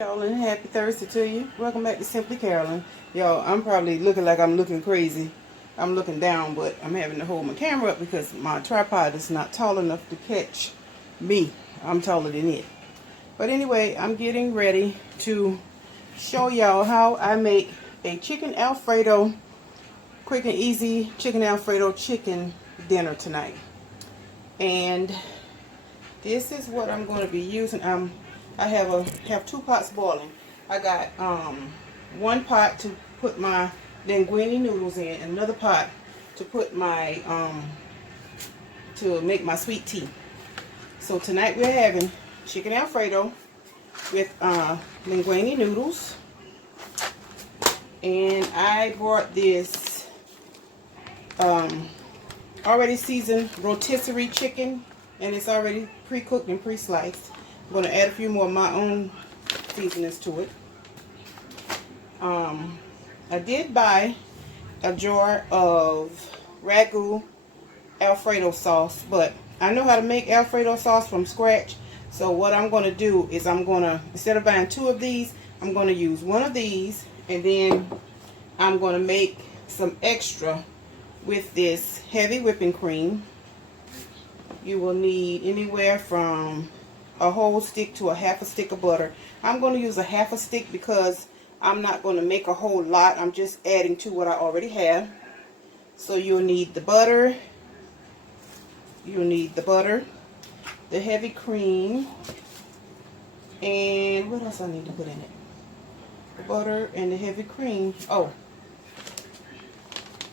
Carolyn, happy Thursday to you. Welcome back to Simply Carolyn. Y'all, I'm probably looking like I'm looking crazy. I'm looking down, but I'm having to hold my camera up because my tripod is not tall enough to catch me. I'm taller than it. But anyway, I'm getting ready to show y'all how I make a chicken Alfredo, quick and easy chicken Alfredo chicken dinner tonight. And this is what I'm going to be using. I have 2 pots boiling. I got one pot to put my linguine noodles in, and another pot to put my to make my sweet tea. So tonight we're having chicken Alfredo with linguine noodles, and I bought this already seasoned rotisserie chicken, and it's already pre-cooked and pre-sliced. I'm going to add a few more of my own seasonings to it. I did buy a jar of ragu Alfredo sauce, but I know how to make Alfredo sauce from scratch. So what I'm going to do is instead of buying 2 of these, I'm going to use 1 of these, and then I'm going to make some extra with this heavy whipping cream. You will need anywhere from a whole stick to a half a stick of butter. I'm going to use a half a stick because I'm not going to make a whole lot. I'm just adding to what I already have. So you'll need the butter. The heavy cream, and what else I need to put in it? The butter and the heavy cream. Oh,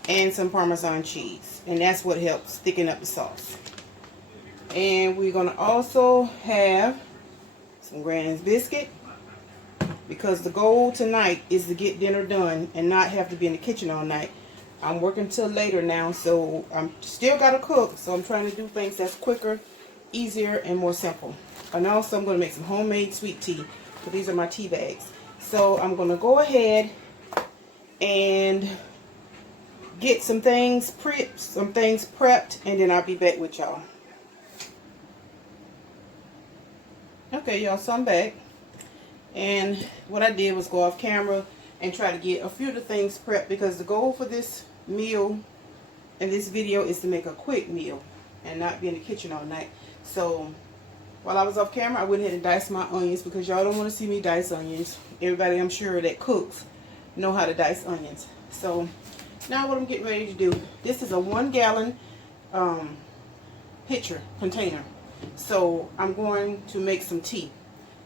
and some Parmesan cheese, and that's what helps thicken up the sauce. And we're going to also have some Granny's biscuit, because the goal tonight is to get dinner done and not have to be in the kitchen all night. I'm working till later now, so I'm still got to cook, so I'm trying to do things that's quicker, easier, and more simple. And also I'm going to make some homemade sweet tea, but these are my tea bags. So I'm going to go ahead and get some things prepped, and then I'll be back with y'all. Okay, y'all, so I'm back, and what I did was go off camera and try to get a few of the things prepped, because the goal for this meal and this video is to make a quick meal and not be in the kitchen all night. So while I was off camera, I went ahead and diced my onions, because y'all don't want to see me dice onions. Everybody, I'm sure, that cooks know how to dice onions. So now what I'm getting ready to do, this is a 1 gallon pitcher container. So I'm going to make some tea.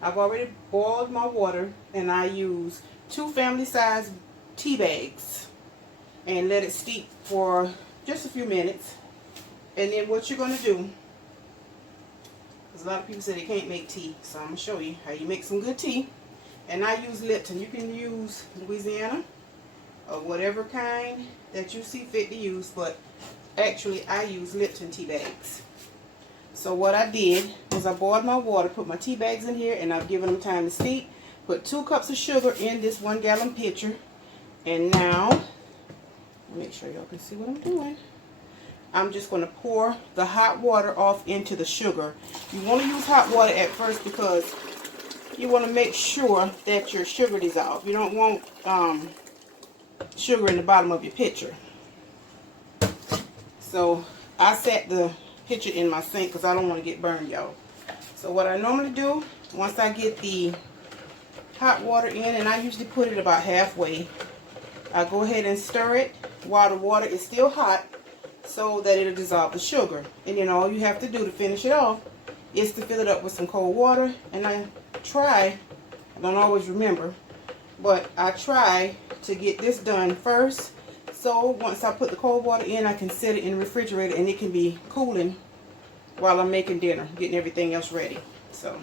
I've already boiled my water, and I use 2 family size tea bags and let it steep for just a few minutes. And then what you're going to do, because a lot of people say they can't make tea, so I'm going to show you how you make some good tea. And I use Lipton. You can use Louisiana or whatever kind that you see fit to use, but actually I use Lipton tea bags. So what I did is I boiled my water, put my tea bags in here, and I've given them time to steep. Put 2 cups of sugar in this 1 gallon pitcher. And now, make sure y'all can see what I'm doing. I'm just going to pour the hot water off into the sugar. You want to use hot water at first because you want to make sure that your sugar dissolves. You don't want sugar in the bottom of your pitcher. So I set the pitcher in my sink because I don't want to get burned, y'all. So what I normally do, once I get the hot water in, and I usually put it about halfway, I go ahead and stir it while the water is still hot so that it'll dissolve the sugar. And then all you have to do to finish it off is to fill it up with some cold water. And I don't always remember, but I try to get this done first. So once I put the cold water in, I can set it in the refrigerator, and it can be cooling while I'm making dinner, getting everything else ready. So,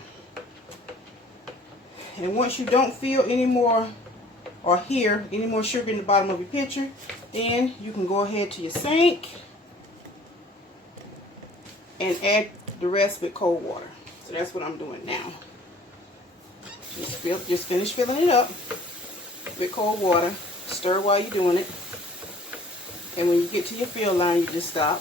and once you don't feel any more or hear any more sugar in the bottom of your pitcher, then you can go ahead to your sink and add the rest with cold water. So that's what I'm doing now. Just finish filling it up with cold water. Stir while you're doing it. And when you get to your fill line, you just stop.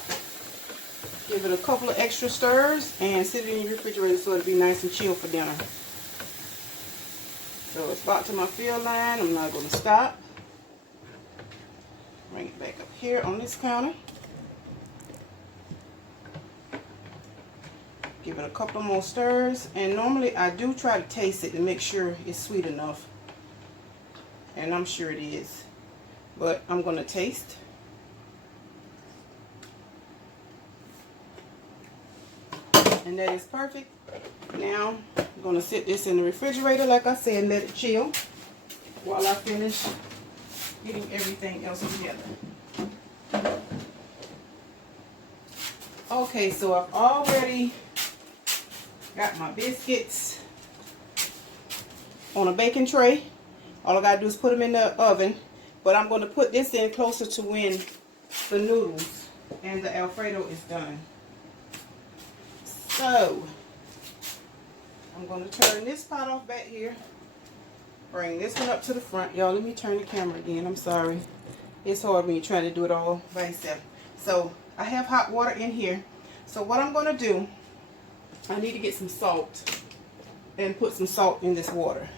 Give it a couple of extra stirs and sit it in your refrigerator so it'll be nice and chill for dinner. So it's about to my fill line. I'm not going to stop. Bring it back up here on this counter. Give it a couple more stirs. And normally I do try to taste it to make sure it's sweet enough. And I'm sure it is. But I'm going to taste. And that is perfect. Now I'm going to sit this in the refrigerator, like I said, and let it chill while I finish getting everything else together. Okay, so I've already got my biscuits on a baking tray. All I gotta do is put them in the oven, but I'm going to put this in closer to when the noodles and the Alfredo is done. So I'm going to turn this pot off back here. Bring this one up to the front. Y'all, let me turn the camera again. I'm sorry. It's hard when you're trying to do it all by yourself. So I have hot water in here. So what I'm going to do, I need to get some salt and put some salt in this water.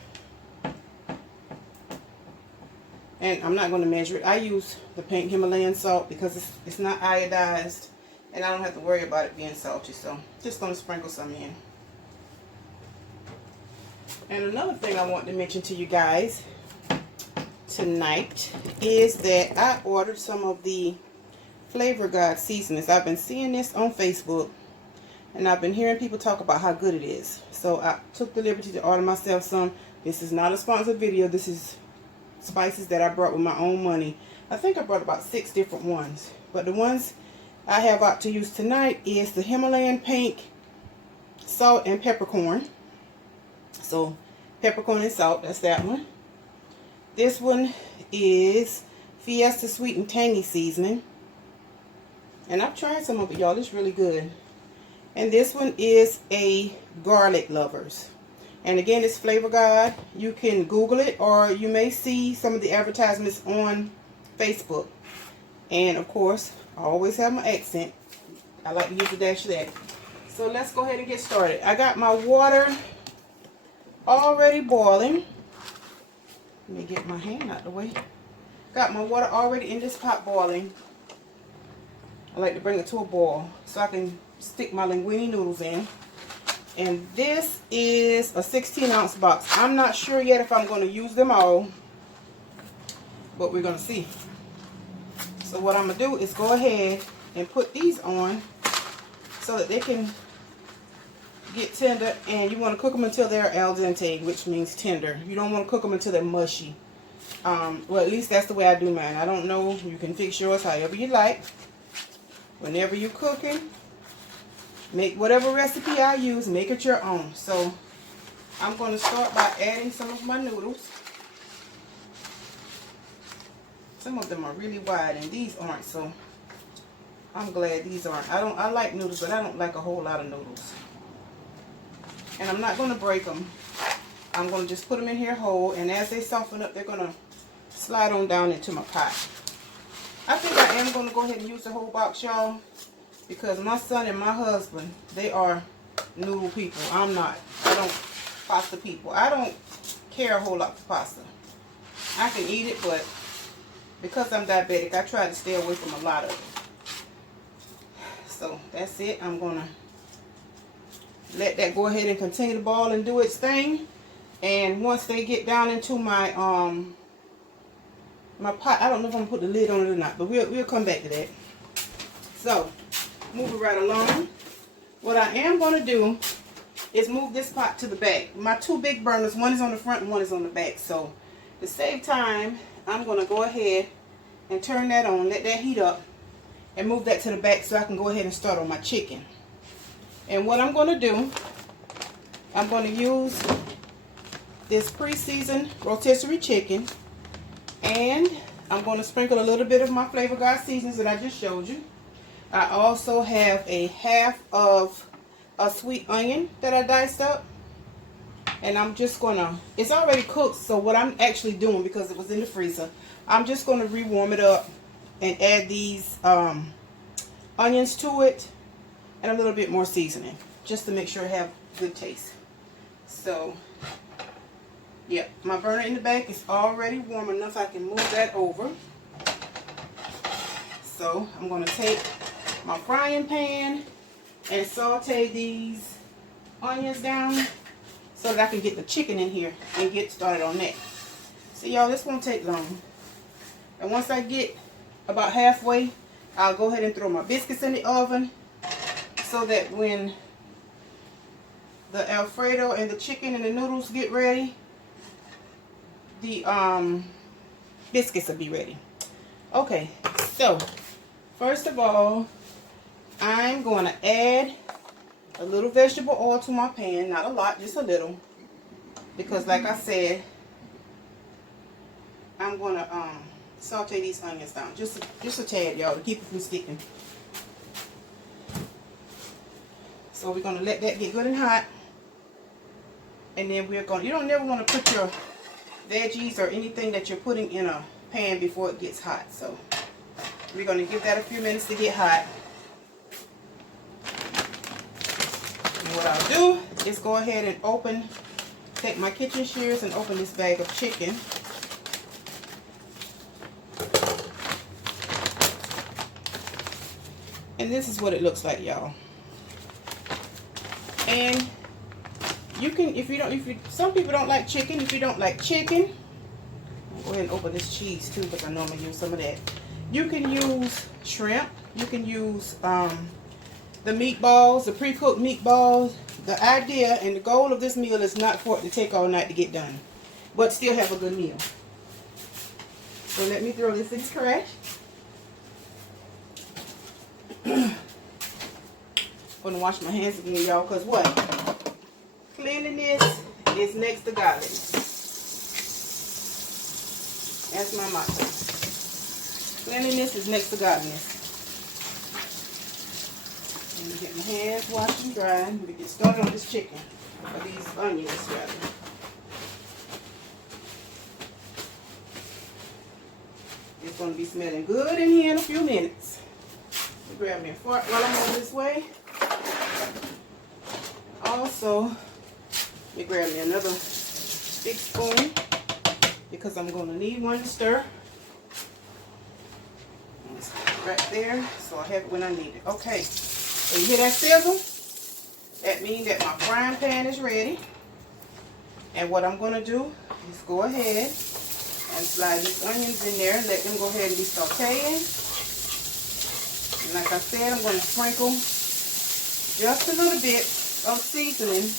And I'm not going to measure it. I use the pink Himalayan salt because it's not iodized. And I don't have to worry about it being salty. So just going to sprinkle some in. And another thing I want to mention to you guys tonight is that I ordered some of the Flavor God seasonings. I've been seeing this on Facebook and I've been hearing people talk about how good it is. So I took the liberty to order myself some. This is not a sponsored video. This is spices that I brought with my own money. I think I brought about 6 different ones. But the ones I have out to use tonight is the Himalayan pink salt and peppercorn. So peppercorn and salt, that's that one. This one is Fiesta Sweet and Tangy Seasoning. And I've tried some of it, y'all. It's really good. And this one is a Garlic Lovers. And again, it's Flavor God. You can Google it, or you may see some of the advertisements on Facebook. And of course, I always have my accent. I like to use a dash of that. So let's go ahead and get started. I got my water already boiling. Let me get my hand out the way. Got my water already in this pot boiling. I like to bring it to a boil so I can stick my linguine noodles in. And this is a 16-ounce box. I'm not sure yet if I'm going to use them all, but we're going to see. So what I'm going to do is go ahead and put these on so that they can get tender, and you want to cook them until they're al dente, which means tender. You don't want to cook them until they're mushy. Well, at least that's the way I do mine. I don't know. You can fix yours however you like. Whenever you're cooking, make whatever recipe I use, make it your own. So I'm going to start by adding some of my noodles. Some of them are really wide and these aren't, so I'm glad these aren't. I like noodles, but I don't like a whole lot of noodles. And I'm not going to break them. I'm going to just put them in here whole, and as they soften up, they're going to slide on down into my pot. I think I am going to go ahead and use the whole box, y'all, because my son and my husband, they are noodle people. I'm not. I don't pasta people. I don't care a whole lot for pasta. I can eat it, but because I'm diabetic, I try to stay away from a lot of it. So that's it. I'm going to let that go ahead and continue to boil and do its thing. And once they get down into my my pot, I don't know if I'm gonna put the lid on it or not, but we'll come back to that. So moving right along, what I am gonna do is move this pot to the back. My 2 big burners, one is on the front and one is on the back. So to save time, I'm gonna go ahead and turn that on, let that heat up, and move that to the back so I can go ahead and start on my chicken. And what I'm going to do, I'm going to use this pre-seasoned rotisserie chicken, and I'm going to sprinkle a little bit of my Flavor God seasonings that I just showed you. I also have a half of a sweet onion that I diced up, and I'm just going to, it's already cooked, so what I'm actually doing, because it was in the freezer, I'm just going to rewarm it up and add these onions to it. And a little bit more seasoning, just to make sure I have good taste. So Yep, my burner in the back is already warm enough. I can move that over. So I'm going to take my frying pan and saute these onions down so that I can get the chicken in here and get started on that. See y'all, this won't take long. And once I get about halfway, I'll go ahead and throw my biscuits in the oven so that when the Alfredo and the chicken and the noodles get ready, the biscuits will be ready. Okay, so first of all, I'm going to add a little vegetable oil to my pan. Not a lot, just a little. Because like I said, I'm going to saute these onions down. Just a tad, y'all, to keep it from sticking. So we're going to let that get good and hot. And then we're going to, you don't never want to put your veggies or anything that you're putting in a pan before it gets hot. So we're going to give that a few minutes to get hot. And what I'll do is go ahead and take my kitchen shears and open this bag of chicken. And this is what it looks like, y'all. And you can, some people don't like chicken. If you don't like chicken, I'll go ahead and open this cheese too, because I know I'm going to use some of that. You can use shrimp. You can use the meatballs, the pre-cooked meatballs. The idea and the goal of this meal is not for it to take all night to get done, but still have a good meal. So let me throw this in the trash. I'm going to wash my hands again, y'all, because what? Cleanliness is next to godliness. That's my motto. Cleanliness is next to godliness. Let me get my hands washed and dry. Let me get started on this chicken, or these onions rather. It's going to be smelling good in here in a few minutes. Let me grab me a fork while I'm on this way. Also, let me grab me another big spoon because I'm going to need one to stir. It's right there, so I have it when I need it. Okay, so you hear that sizzle? That means that my frying pan is ready. And what I'm going to do is go ahead and slide these onions in there and let them go ahead and be sauteing. And like I said, I'm going to sprinkle just a little bit of seasoning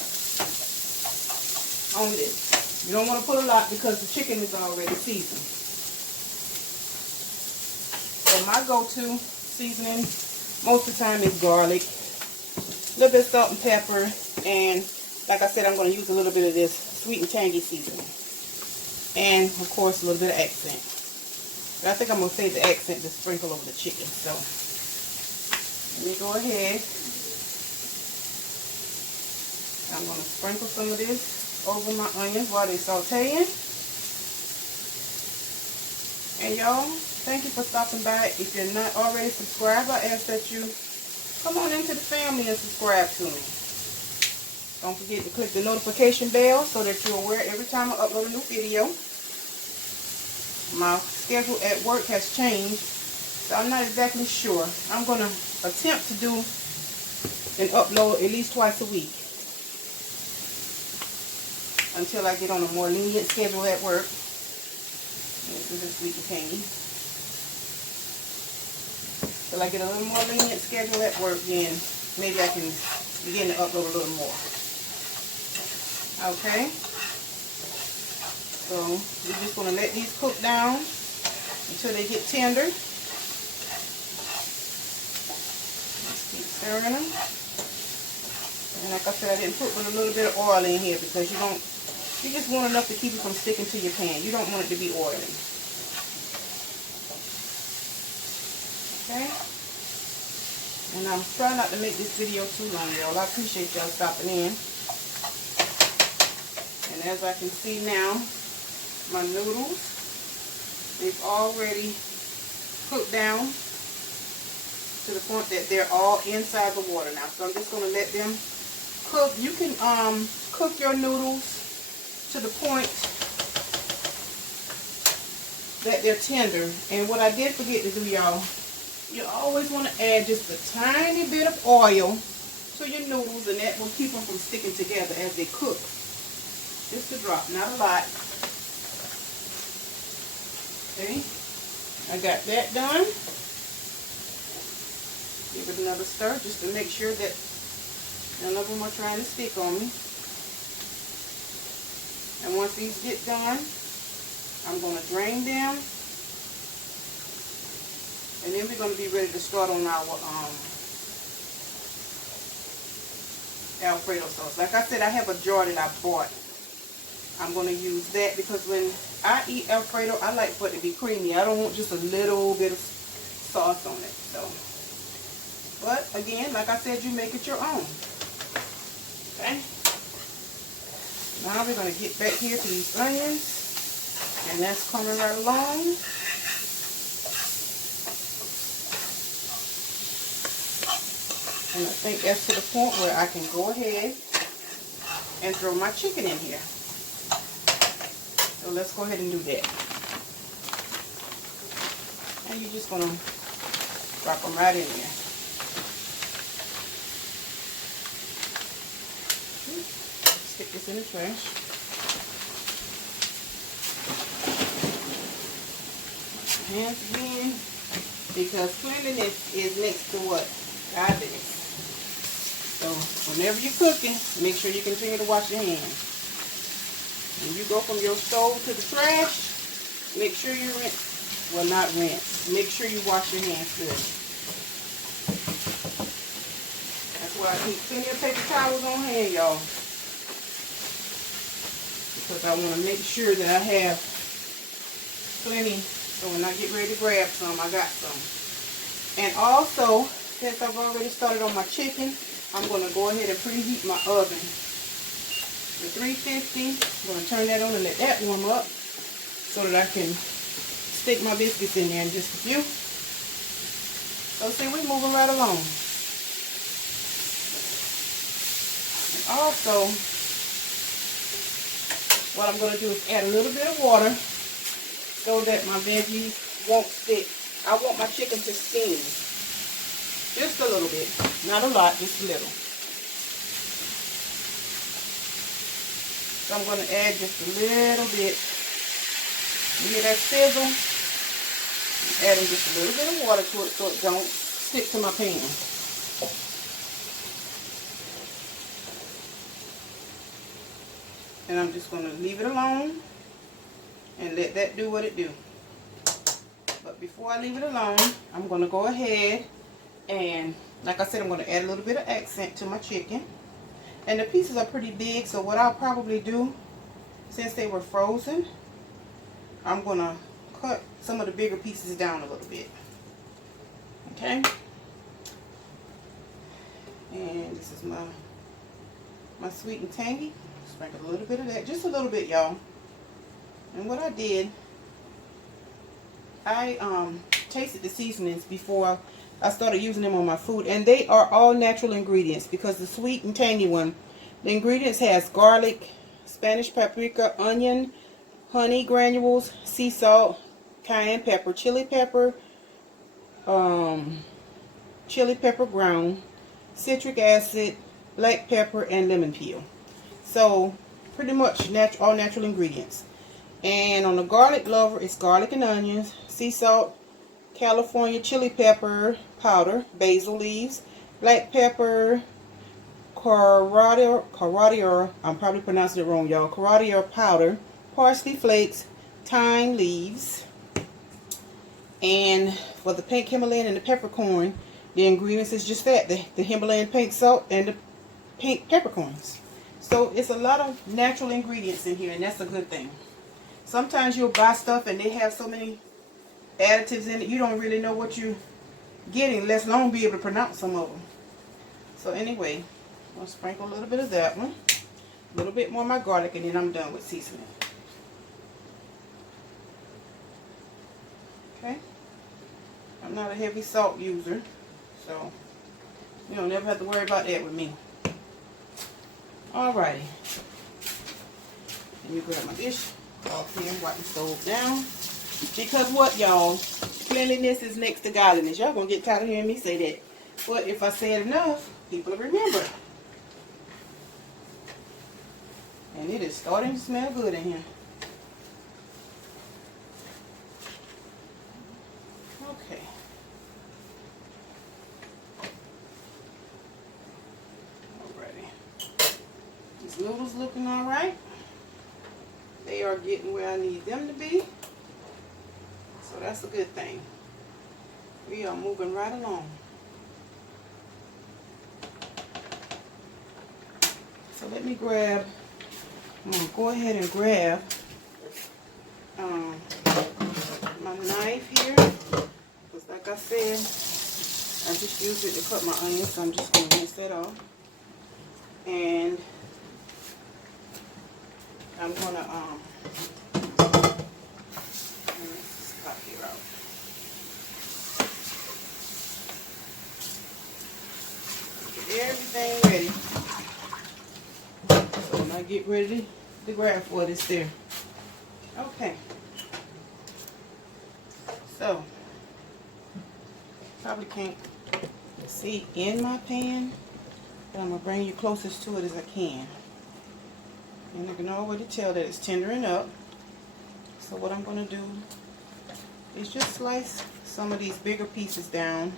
on this. You don't want to put a lot because the chicken is already seasoned. So my go-to seasoning most of the time is garlic, a little bit of salt and pepper, and like I said, I'm going to use a little bit of this sweet and tangy seasoning. And of course a little bit of accent. But I think I'm going to save the accent to sprinkle over the chicken. So let me go ahead. I'm going to sprinkle some of this over my onions while they're sauteing. And y'all, thank you for stopping by. If you're not already subscribed, I ask that you come on into the family and subscribe to me. Don't forget to click the notification bell so that you're aware every time I upload a new video. My schedule at work has changed, so I'm not exactly sure. I'm going to attempt to do and upload at least twice a week until I get on a more lenient schedule at work. This is sweet and tangy. Till I get a little more lenient schedule at work, then maybe I can begin to upload a little more. Okay. So we're just going to let these cook down until they get tender. Let's keep stirring them. And like I said, I didn't put a little bit of oil in here because you just want enough to keep it from sticking to your pan. You don't want it to be oily. Okay? And I'm trying not to make this video too long, y'all. I appreciate y'all stopping in. And as I can see now, my noodles, they've already cooked down to the point that they're all inside the water now. So I'm just going to let them cook. You can cook your noodles to the point that they're tender. And what I did forget to do, y'all, you always want to add just a tiny bit of oil to your noodles, and that will keep them from sticking together as they cook. Just a drop, not a lot. Okay, I got that done. Give it another stir just to make sure that none of them are trying to stick on me. And once these get done, I'm going to drain them. And then we're going to be ready to start on our Alfredo sauce. Like I said, I have a jar that I bought. I'm going to use that because when I eat Alfredo, I like for it to be creamy. I don't want just a little bit of sauce on it. So, but again, like I said, you make it your own. Okay. Now we're going to get back here to these onions. And that's coming right along. And I think that's to the point where I can go ahead and throw my chicken in here. So let's go ahead and do that. And you're just going to drop them right in there. Stick this in the trash. Hands again, because cleanliness is next to what? Godliness. So whenever you're cooking, make sure you continue to wash your hands. When you go from your stove to the trash, make sure you rinse. Well, not rinse. Make sure you wash your hands good. That's why I keep plenty of paper towels on hand, y'all. Because I want to make sure that I have plenty. So when I get ready to grab some, I got some. And also, since I've already started on my chicken, I'm going to go ahead and preheat my oven. The 350, I'm going to turn that on and let that warm up so that I can stick my biscuits in there in just a few. So see, we're moving right along. And also, what I'm going to do is add a little bit of water so that my veggies won't stick. I want my chicken to steam. Just a little bit. Not a lot, just a little. So I'm going to add just a little bit. You hear that sizzle? I'm adding just a little bit of water to it so it don't stick to my pan. And I'm just going to leave it alone and let that do what it do. But before I leave it alone, I'm going to go ahead and, like I said, I'm going to add a little bit of accent to my chicken. And the pieces are pretty big, so what I'll probably do, since they were frozen, I'm going to cut some of the bigger pieces down a little bit. Okay? And this is my sweet and tangy. Sprinkle a little bit of that, just a little bit, y'all. And what I did, I tasted the seasonings before I started using them on my food, and they are all natural ingredients, because the sweet and tangy one, the ingredients has garlic, Spanish paprika, onion, honey granules, sea salt, cayenne pepper, chili pepper ground, citric acid, black pepper, and lemon peel. So pretty much all natural ingredients. And on the garlic lover, it's garlic and onions, sea salt, California chili pepper powder, basil leaves, black pepper, carottier, I'm probably pronouncing it wrong, y'all, carottier powder, parsley flakes, thyme leaves. And for the pink Himalayan and the peppercorn, the ingredients is just that, the Himalayan pink salt and the pink peppercorns. So it's a lot of natural ingredients in here, and that's a good thing. Sometimes you'll buy stuff and they have so many additives in it, you don't really know what you're getting, let alone be able to pronounce some of them. So anyway, I'll sprinkle a little bit of that one, a little bit more of my garlic, and then I'm done with seasoning. Okay, I'm not a heavy salt user, so you don't never have to worry about that with me. Alrighty, Let me grab my dish off here, wipe the stove down. Because what, y'all? Cleanliness is next to godliness. Y'all gonna get tired of hearing me say that. But if I say it enough, people will remember. And it is starting to smell good in here. Okay. Alrighty. These noodles looking alright. They are getting where I need them to be. So that's a good thing. We are moving right along. So let me grab, I'm going to go ahead and grab my knife here. Because like I said, I just used it to cut my onions, so I'm just going to rinse that off. And I'm going to stop here out. Get everything ready. So when I get ready to grab what is there. Okay. So probably can't see in my pan, but I'm gonna bring you closest to it as I can. And I can already tell that it's tendering up. So what I'm going to do is just slice some of these bigger pieces down.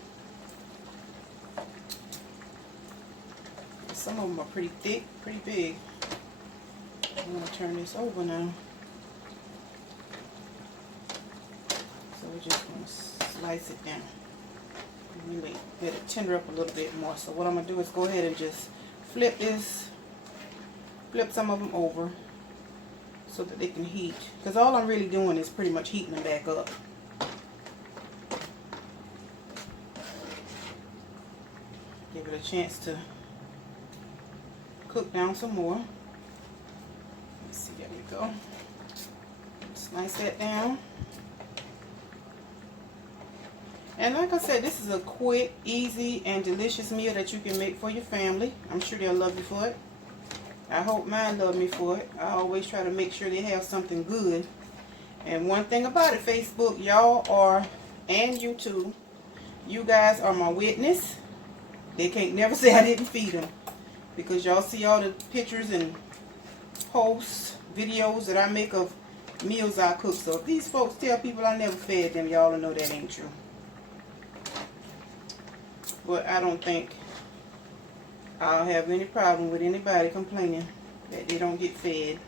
Some of them are pretty thick, pretty big. I'm going to turn this over now. So we're just going to slice it down. Really let it tender up a little bit more. So what I'm going to do is go ahead and just flip some of them over so that they can heat, because all I'm really doing is pretty much heating them back up. Give it a chance to cook down some more. Let's see, there we go. Slice that down. And like I said, this is a quick, easy, and delicious meal that you can make for your family. I'm sure they'll love you for it. I hope mine love me for it. I always try to make sure they have something good. And one thing about it, Facebook, y'all are, and YouTube, you guys are my witness. They can't never say I didn't feed them, because y'all see all the pictures and posts, videos that I make of meals I cook. So if these folks tell people I never fed them, y'all know that ain't true. But I don't think I'll have any problem with anybody complaining that they don't get fed.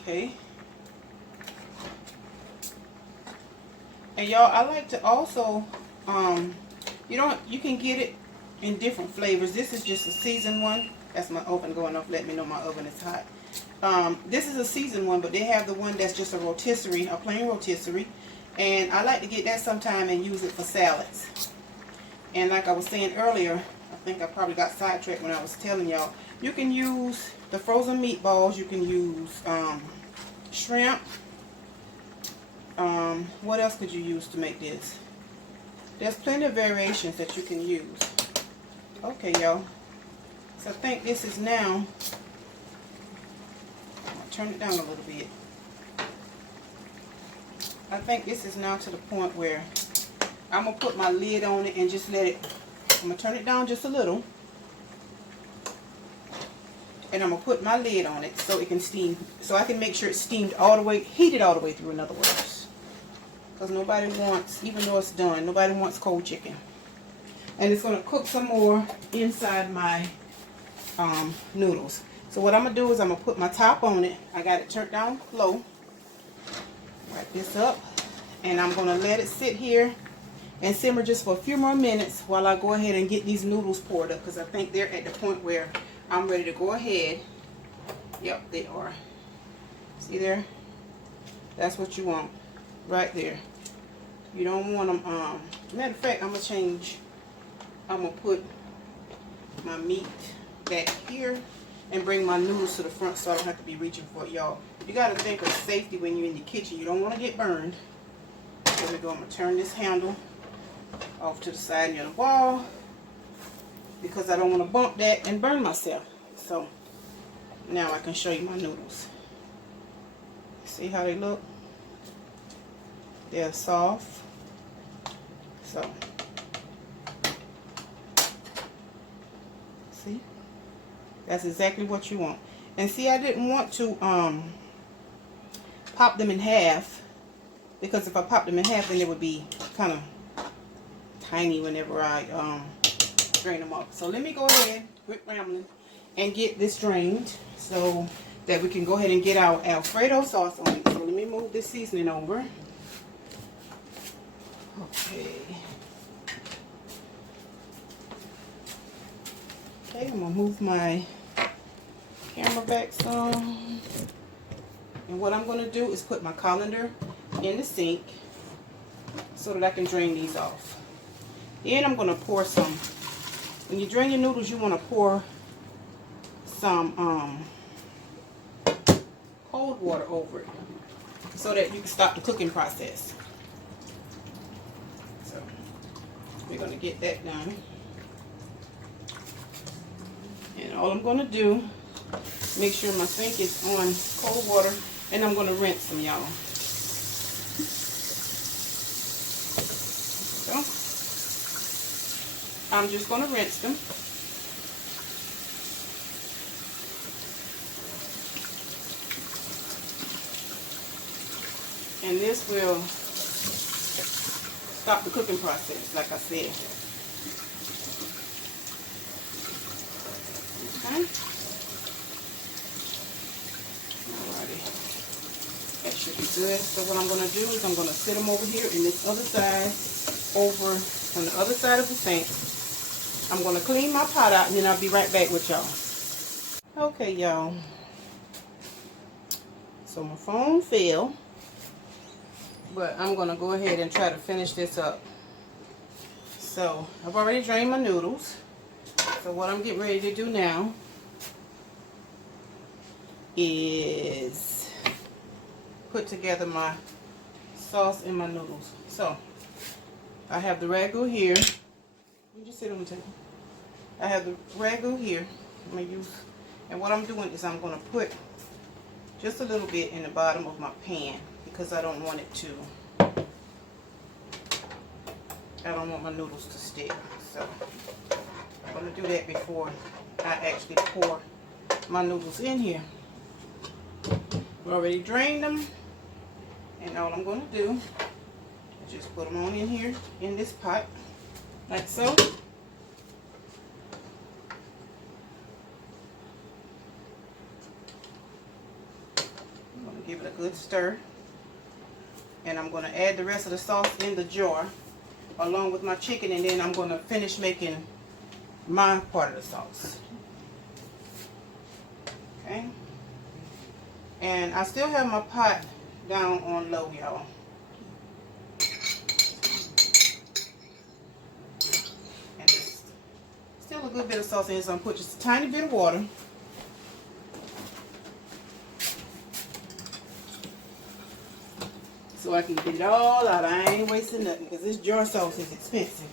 Okay. And y'all, I like to also, you can get it in different flavors. This is just a seasoned one. That's my oven going off. Let me know my oven is hot. This is a seasoned one, but they have the one that's just a rotisserie, a plain rotisserie. And I like to get that sometime and use it for salads. And like I was saying earlier, I think I probably got sidetracked when I was telling y'all, you can use the frozen meatballs, you can use shrimp. What else could you use to make this? There's plenty of variations that you can use. Okay, y'all. So I think this is now, I'm going to turn it down a little bit. I think this is now to the point where I'm going to put my lid on it and just let it, I'm going to turn it down just a little. And I'm going to put my lid on it so it can steam, so I can make sure it's steamed all the way, heated all the way through, in other words. Because nobody wants, even though it's done, nobody wants cold chicken. And it's going to cook some more inside my noodles. So what I'm going to do is I'm going to put my top on it. I got it turned down low. Wrap this up. And I'm going to let it sit here and simmer just for a few more minutes while I go ahead and get these noodles poured up. Because I think they're at the point where I'm ready to go ahead. Yep, they are. See there? That's what you want. Right there. You don't want them, matter of fact, I'm going to change. I'm going to put my meat back here and bring my noodles to the front so I don't have to be reaching for it, y'all. You got to think of safety when you're in the kitchen. You don't want to get burned. There we go. I'm going to turn this handle off to the side near the wall because I don't want to bump that and burn myself. So Now I can show you my noodles. See how they look? They're soft. So, see? That's exactly what you want. And see, I didn't want to pop them in half, because if I pop them in half, then it would be kind of tiny whenever I drain them off. So let me go ahead, quit rambling, and get this drained so that we can go ahead and get our Alfredo sauce on it. So let me move this seasoning over. Okay. Okay, I'm gonna move my camera back some. And what I'm gonna do is put my colander in the sink so that I can drain these off. Then I'm gonna pour some. When you drain your noodles, you wanna pour some cold water over it so that you can stop the cooking process. So we're gonna get that done. And all I'm gonna do, make sure my sink is on cold water, and I'm gonna rinse them, y'all. So I'm just gonna rinse them. And this will stop the cooking process, like I said. Okay. Alrighty. That should be good. So what I'm going to do is I'm going to sit them over here in this other side, over on the other side of the sink. I'm going to clean my pot out, and then I'll be right back with y'all. Okay, y'all. So my phone fell, but I'm going to go ahead and try to finish this up. So I've already drained my noodles. So what I'm getting ready to do now is put together my sauce and my noodles. So I have the ragu here. You just sit on the table. I have the ragu here. I'm gonna use, and what I'm doing is I'm gonna put just a little bit in the bottom of my pan because I don't want it to. I don't want my noodles to stick. So I'm going to do that before I actually pour my noodles in here. I've already drained them, and all I'm going to do is just put them on in here in this pot, like so. I'm going to give it a good stir, and I'm going to add the rest of the sauce in the jar along with my chicken, and then I'm going to finish making my part of the sauce. Okay, and I still have my pot down on low, y'all. And there's still a good bit of sauce in here, so I'm put just a tiny bit of water. So I can get it all out. I ain't wasting nothing because this jar sauce is expensive.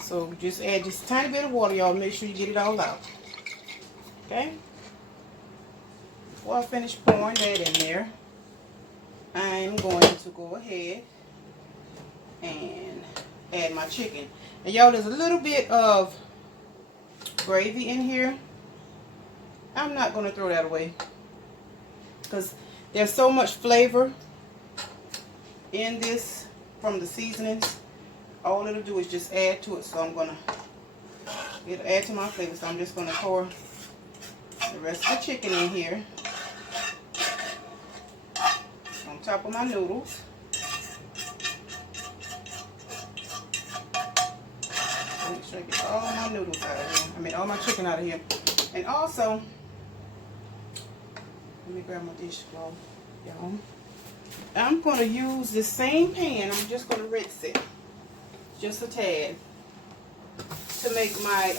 So just add just a tiny bit of water, y'all. Make sure you get it all out. Okay? Before I finish pouring that in there, I'm going to go ahead and add my chicken. And y'all, there's a little bit of gravy in here. I'm not going to throw that away because there's so much flavor in this from the seasonings. All it'll do is just add to it. So I'm going to add to my flavor. So I'm just going to pour the rest of the chicken in here on top of my noodles. Make sure I get all my noodles out of here. I mean, all my chicken out of here. And also, let me grab my dishcloth, y'all. I'm going to use the same pan. I'm just going to rinse it just a tad to make my,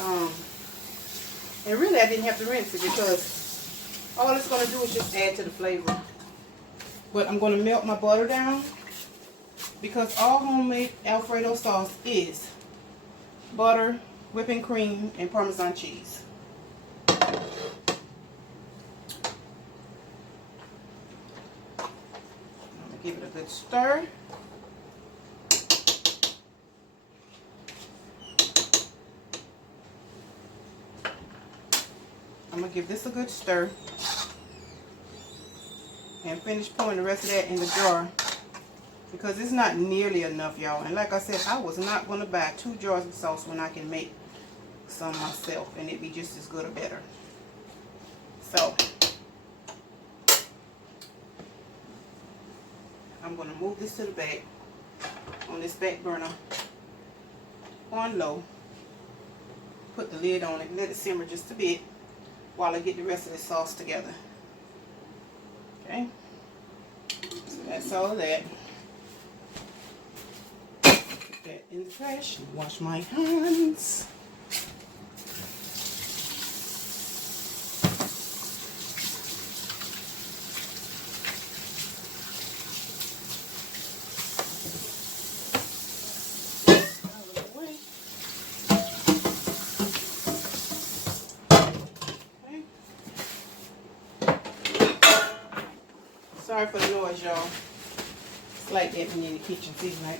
and really I didn't have to rinse it because all it's going to do is just add to the flavor. But I'm going to melt my butter down because all homemade Alfredo sauce is butter, whipping cream, and Parmesan cheese. I'm gonna give it a good stir. I'm gonna give this a good stir and finish pouring the rest of that in the jar because it's not nearly enough, y'all. And like I said, I was not gonna buy 2 jars of sauce when I can make some myself and it'd be just as good or better. So I'm gonna move this to the back on this back burner on low. Put the lid on it, let it simmer just a bit while I get the rest of the sauce together. Okay, so that's all that. Put that in the trash and wash my hands. Sorry for the noise, y'all. It's like that when you're in the kitchen, see, right?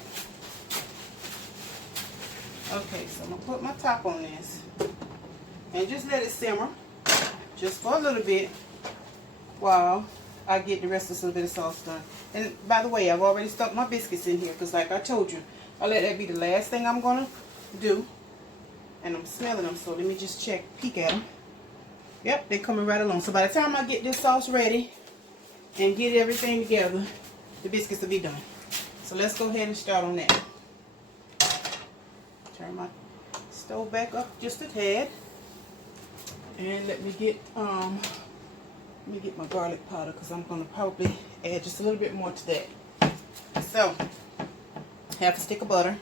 Okay, so I'm going to put my top on this. And just let it simmer. Just for a little bit. While I get the rest of the bit of sauce done. And by the way, I've already stuck my biscuits in here. Because like I told you, I'll let that be the last thing I'm going to do. And I'm smelling them. So let me just peek at them. Yep, they're coming right along. So by the time I get this sauce ready and get everything together, the biscuits will be done. So let's go ahead and start on that. Turn my stove back up just a tad, and let me get my garlic powder because I'm going to probably add just a little bit more to that. So half a stick of butter,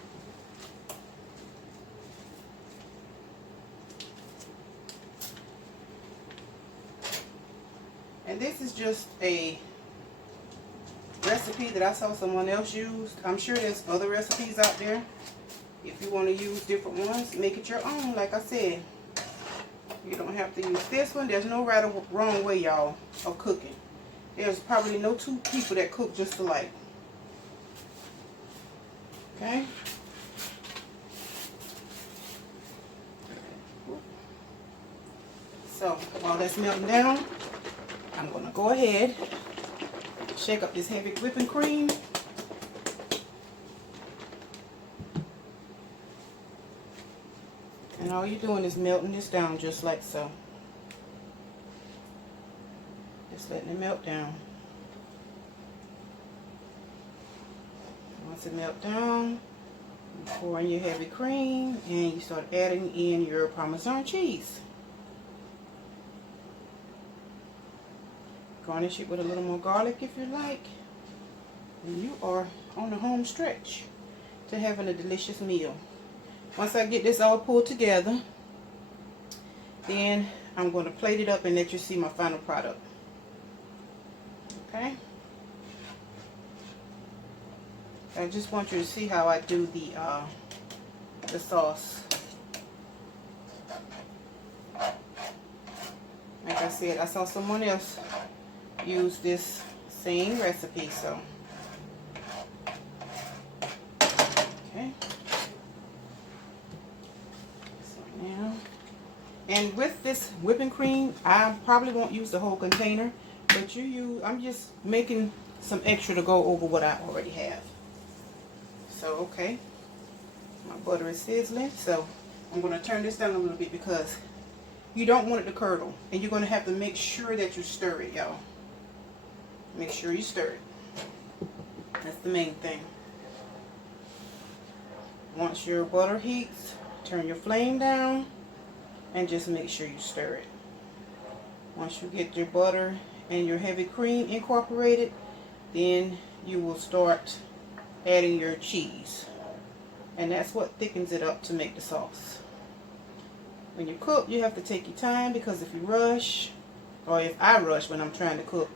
and this is just a recipe that I saw someone else use. I'm sure there's other recipes out there. If you want to use different ones, make it your own. Like I said, you don't have to use this one. There's no right or wrong way, y'all, of cooking. There's probably no 2 people that cook just alike. Okay? So while that's melting down, I'm going to go ahead, shake up this heavy whipping cream. And all you're doing is melting this down just like so. Just letting it melt down. Once it melts down, you pour in your heavy cream and you start adding in your Parmesan cheese. Garnish it with a little more garlic if you like. And you are on the home stretch to having a delicious meal. Once I get this all pulled together, then I'm going to plate it up and let you see my final product. Okay? I just want you to see how I do the sauce. Like I said, I saw someone else use this same recipe, so okay. So now, and with this whipping cream, I probably won't use the whole container, but I'm just making some extra to go over what I already have. So okay, my butter is sizzling, so I'm going to turn this down a little bit because you don't want it to curdle, and you're going to have to make sure that you stir it, y'all. Make sure you stir it. That's the main thing. Once your butter heats, turn your flame down and just make sure you stir it. Once you get your butter and your heavy cream incorporated, then you will start adding your cheese. And that's what thickens it up to make the sauce. When you cook, you have to take your time, because if you rush, or if I rush when I'm trying to cook,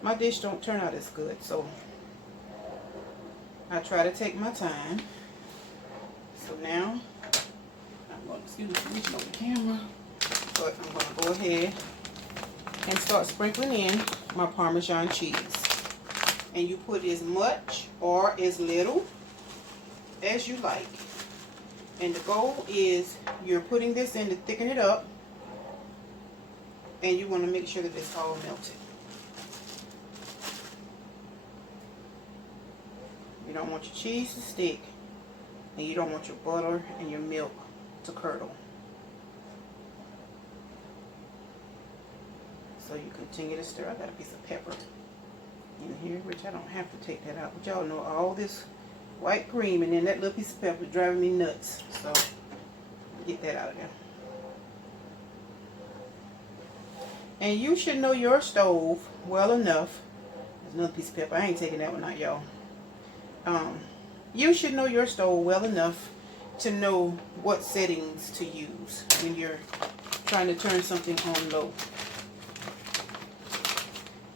my dish don't turn out as good. So I try to take my time. So now, I'm going to, excuse me for reaching over the camera, but I'm going to go ahead and start sprinkling in my Parmesan cheese. And you put as much or as little as you like. And the goal is you're putting this in to thicken it up, and you want to make sure that it's all melted. You don't want your cheese to stick, and you don't want your butter and your milk to curdle. So you continue to stir. I got a piece of pepper in here, which I don't have to take that out. But y'all know all this white cream and then that little piece of pepper is driving me nuts. So get that out of there. And you should know your stove well enough. There's another piece of pepper. I ain't taking that one out, y'all. You should know your stove well enough to know what settings to use when you're trying to turn something on low.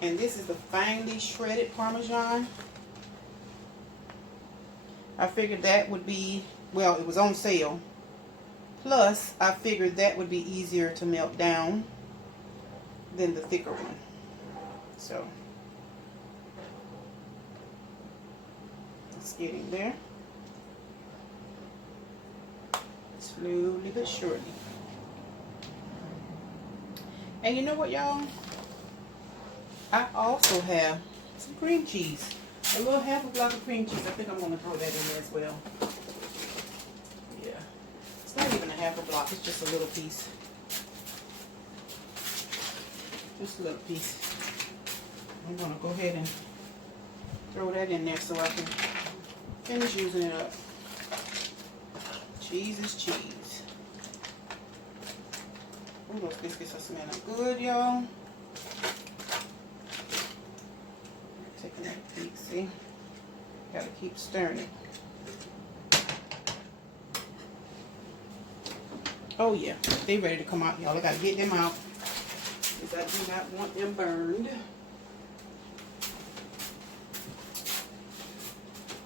And this is the finely shredded Parmesan. I figured that would be, well, it was on sale. Plus, I figured that would be easier to melt down than the thicker one. So, it's getting there. Slowly but surely. And you know what, y'all? I also have some cream cheese. A little half a block of cream cheese. I think I'm going to throw that in there as well. Yeah. It's not even a half a block. It's just a little piece. Just a little piece. I'm going to go ahead and throw that in there so I can finish using it up. Cheese is cheese. Ooh, those biscuits are smelling good, y'all. Taking that peek, see? Gotta keep stirring it. Oh yeah, they ready to come out, y'all. I gotta get them out because I do not want them burned.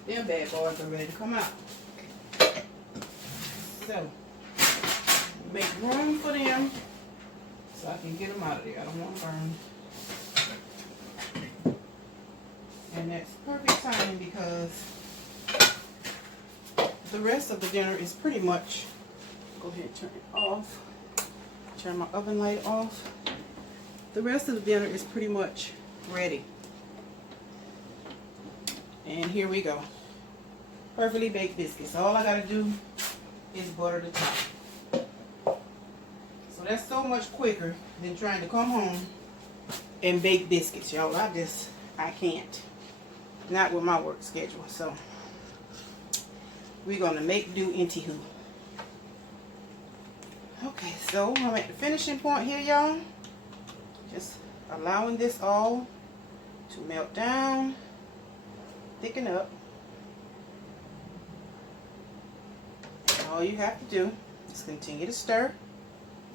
Them bad boys are ready to come out. So, make room for them so I can get them out of there. I don't want them burned. And that's perfect timing because the rest of the dinner is pretty much, go ahead and turn it off, turn my oven light off. The rest of the dinner is pretty much ready. And here we go. Perfectly baked biscuits. All I gotta do is butter the top. So that's so much quicker than trying to come home and bake biscuits, y'all. I can't. Not with my work schedule. So we're gonna make do anywho. Okay, so I'm at the finishing point here, y'all. Just allowing this all to melt down, thicken up. And all you have to do is continue to stir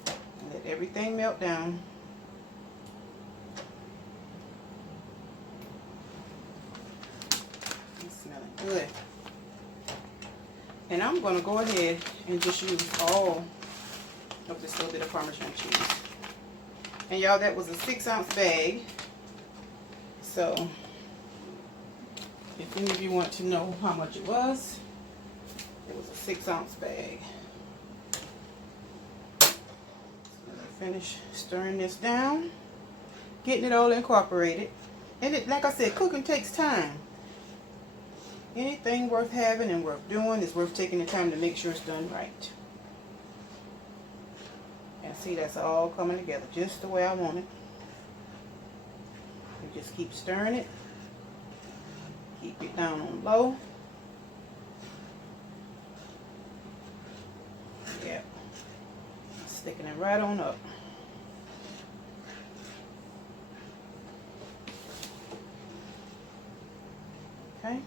and let everything melt down. Good. And I'm going to go ahead and just use all of this little bit of Parmesan cheese. And y'all, that was a 6-ounce bag. So, if any of you want to know how much it was a 6-ounce bag. So let me finish stirring this down, getting it all incorporated. And it, like I said, cooking takes time. Anything worth having and worth doing is worth taking the time to make sure it's done right. And see, that's all coming together just the way I want it. You just keep stirring it. Keep it down on low. Yeah. Sticking it right on up. Okay.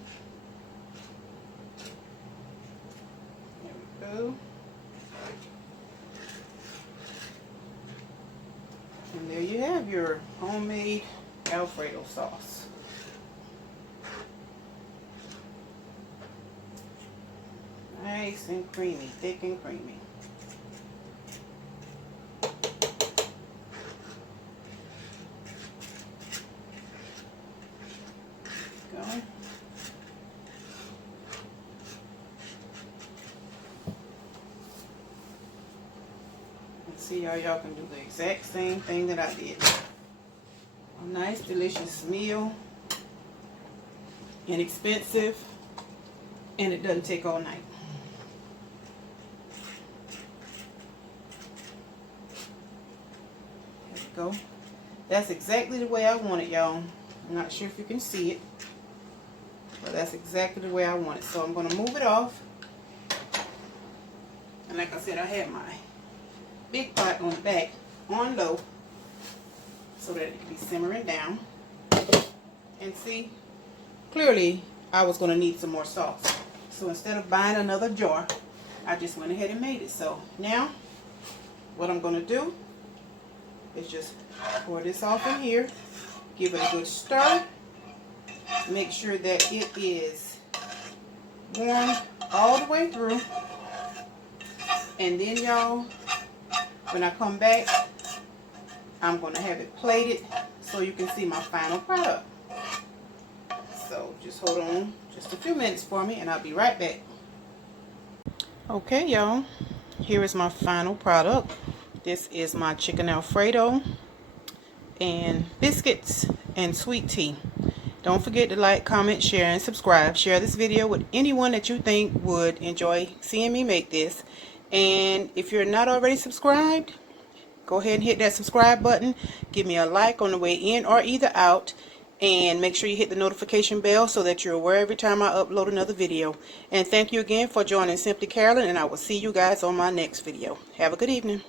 And there you have your homemade Alfredo sauce. nice and creamy, thick and creamy. Go. See how y'all can do the exact same thing that I did. A nice delicious meal, inexpensive, and it doesn't take all night. There we go. That's exactly the way I want it, y'all. I'm not sure if you can see it, but that's exactly the way I want it. So I'm going to move it off, and like I said, I had my big pot on the back on low so that it can be simmering down. And see, clearly I was going to need some more sauce, so instead of buying another jar, I just went ahead and made it. So now what I'm going to do is just pour this off in here, give it a good stir, make sure that it is warm all the way through, and then y'all, when I come back, I'm going to have it plated so you can see my final product. So just hold on just a few minutes for me and I'll be right back. Okay, y'all, here is my final product. This is my chicken Alfredo and biscuits and sweet tea. Don't forget to like, comment, share, and subscribe. Share this video with anyone that you think would enjoy seeing me make this. And if you're not already subscribed, go ahead and hit that subscribe button. Give me a like on the way in or either out. And make sure you hit the notification bell so that you're aware every time I upload another video. And thank you again for joining Simply Carolyn, and I will see you guys on my next video. Have a good evening.